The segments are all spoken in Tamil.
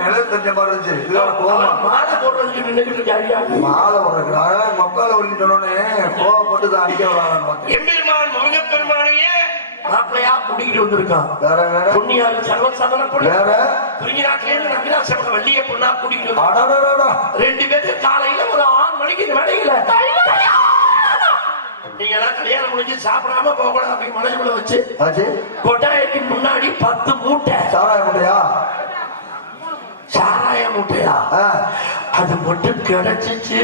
நிலம் தெரிஞ்ச மாதிரி இருந்துச்சு. மாலை போடுறதுக்கு நின்றுட்டு மாலை போடுறாங்க மக்கால ஒழிஞ்சோடனே கோவப்பட்டு தான் அடிக்க வராங்க. எம்பெருமான் முருகப்பெருமானையே மாப்பிளையா கூட்டிகிட்டு வந்திருக்கான். வேற வேற பொன்னியாரு சர்வசாதன பொண்ணு வேற குறிஞ்சிநாட்டிலேருந்து நம்பிராசம் வள்ளிய பொண்ணா கூட்டிகிட்டு வந்து 2 பேரும் காலையில ஒரு 6 மணிக்கு இந்த வேலையில நீங்க எல்லாம் கல்யாணம் முடிஞ்சு சாப்பிடாம போகக்கூடாது அப்படின்னு மனசுக்குள்ள வச்சு கொட்டாயத்துக்கு முன்னாடி 10 மூட்டை சாராய மூட்டையா சாராய மூட்டையா அது மட்டும் கிடைச்சிச்சு.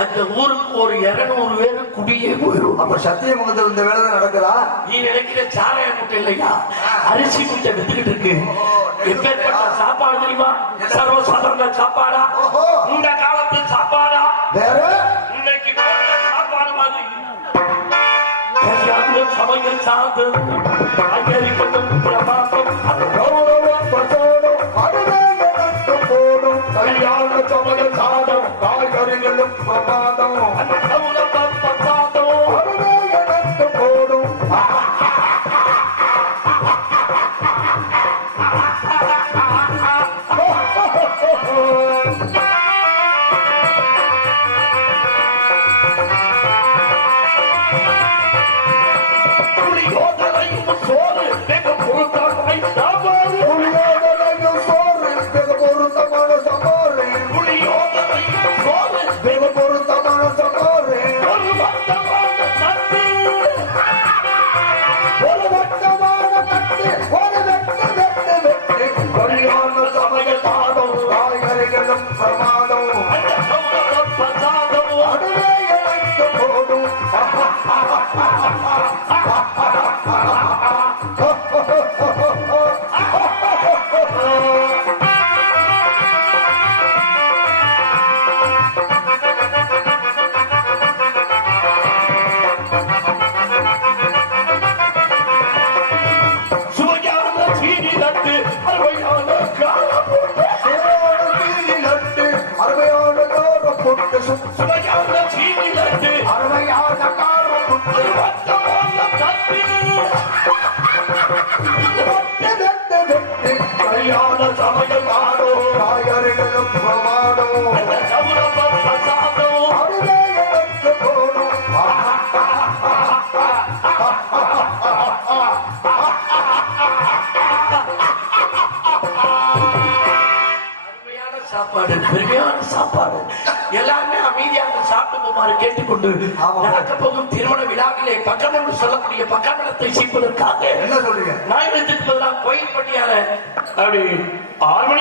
அந்த ஊருக்கு ஒரு 200 பேரு குடியே போயிடும். அப்ப சத்தியமுகத்தில் இந்த வேலை நடக்குதா? நீ நினைக்கிற சாராய மூட்டை இல்லையா, அரிசி மூட்டை வித்துக்கிட்டு இருக்கு. எப்பேற்பட்ட சாப்பாடு தெரியுமா? சர்வசாதாரண சாப்பாடா, இந்த காலத்து சாப்பாடா, வேற இன்னைக்கு சாப்பாடு மாதிரி சமையல் சார்ந்து காய்கறி கொஞ்சம் பிரபாசம் கல்யாண சமையல் சாதம் காய்கறிகளும் பிரமாதம் எனக்கு போடும். சோறு வெக பொருத்தமான சாப்பாடு கல்யாண சமையல் மாடோ காய்கறிகளும் பிரமாடோ எனக்கு போடும். சாப்பாடு பெருமையான சாப்பாடு எல்லாருமே அமைதியாக சாப்பிட்டு போமாறு கேட்டுக்கொண்டு நடக்க போகும் திருமண விழாவிலே பக்கமென்று சொல்லக்கூடிய பக்கமலத்தை சீப்பதற்காக என்ன சொல்றீங்க? நான் கோயில் பட்டியால அப்படி 6 மணி